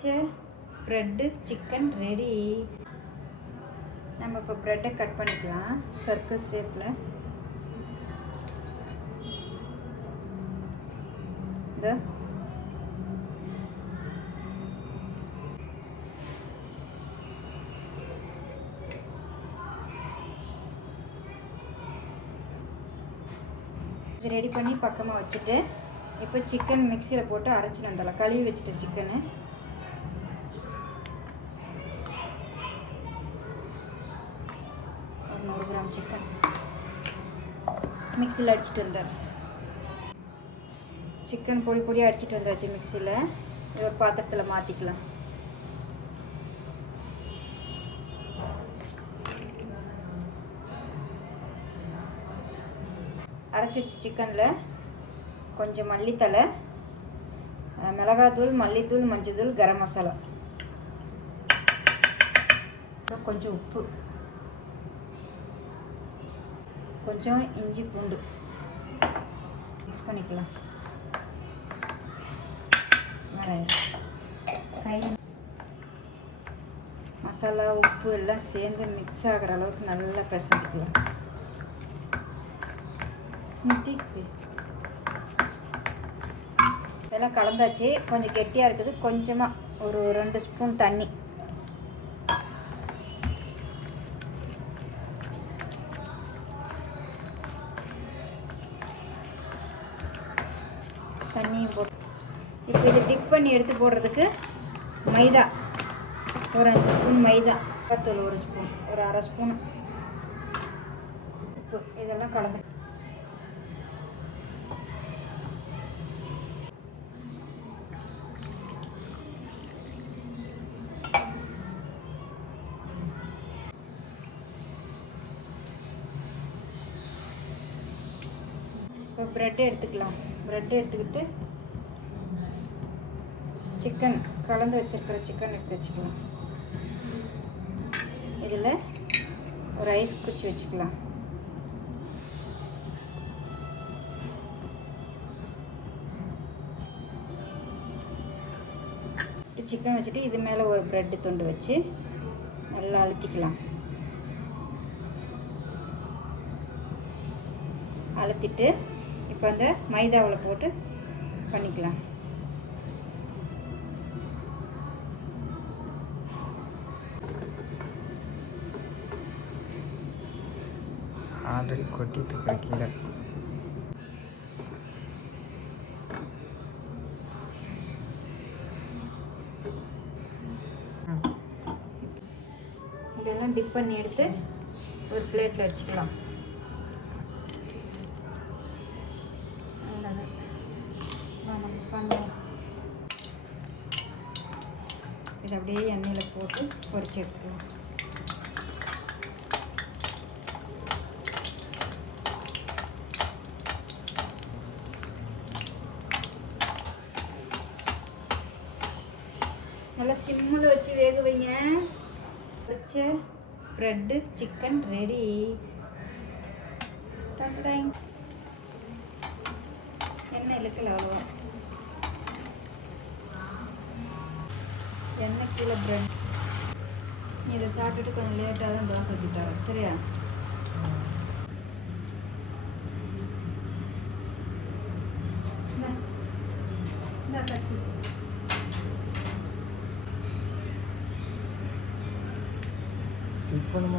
பொரிச்ச bread chicken ready. நம்ம இப்போ ப்ரெட்டை கட் பண்ணிக்கலாம் சர்க்கிள் ஷேப்பில். இது ரெடி பண்ணி பக்கமாக வச்சுட்டு இப்போ சிக்கன் மிக்சியில் போட்டு அரைச்சிட்டு வந்துடலாம். கழுவி வச்சுட்டு சிக்கனு 100 கிராம் சிக்கன் மிக்சியில் அடிச்சுட்டு வந்தார். சிக்கன் பொடி பொடியாக அடிச்சுட்டு வந்தாச்சு மிக்சியில். இது ஒரு பாத்திரத்தில் மாற்றிக்கலாம். அரைச்சி வச்ச சிக்கனில் கொஞ்சம் மல்லித்தலை, மிளகாத்தூள், மல்லித்தூள், மஞ்சள், கரம் மசாலா, கொஞ்சம் உப்பு, கொஞ்சம் இஞ்சி பூண்டு மிக்ஸ் பண்ணிக்கலாம். கை மசாலா உப்பு எல்லாம் சேர்ந்து மிக்ஸ் ஆகிற அளவுக்கு நல்லா பிசைஞ்சிக்கலாம். இதெல்லாம் கலந்தாச்சு. கொஞ்சம் கெட்டியாக இருக்குது. கொஞ்சமாக ஒரு 2 ஸ்பூன் தண்ணி, தண்ணியும் போட்டு இப்போ இதை டிப் பண்ணி எடுத்து போடுறதுக்கு மைதா ஒரு 5 ஸ்பூன் மைதா, தூள் 1 ஸ்பூன், ஒரு 1/2 ஸ்பூன் உப்பு, இதெல்லாம் கலந்து இப்போ ப்ரெட் எடுத்துக்கலாம். ப்ரெட் எடுத்துக்கிட்டு சிக்கன் கலந்து வச்சுருக்கிற சிக்கன் எடுத்து வச்சுக்கலாம். இதில் ஒரு ஐஸ் குச்சி வச்சுக்கலாம். சிக்கன் வச்சுட்டு இது மேலே ஒரு ப்ரெட்டு துண்டு வச்சு நல்லா அழுத்திக்கலாம். அழுத்திட்டு இப்போ அந்த மைதாவில் போட்டு பண்ணிக்கலாம். ஆல்ரெடி கொட்டிட்டு இருக்க கீழே இதெல்லாம் டிப் பண்ணி எடுத்து ஒரு பிளேட்டில் வச்சுக்கலாம். இதை அப்படியே எண்ணெயில் போட்டு பொரிச்சு எடுத்துக்கலாம். நல்லா சிம்மில் வச்சு வேக வைங்க. பொரிச்ச ப்ரெட்டு சிக்கன் ரெடி. எண்ணெய் இழுக்கல அவ்வளோவா. எண்ணெய் கீழே ப்ரெட். நீ இதை சாப்பிட்டுட்டு கொஞ்சம் லேட்டாக தான் தோசை ஊற்றி தரோம், சரியா? இப்போ நம்ம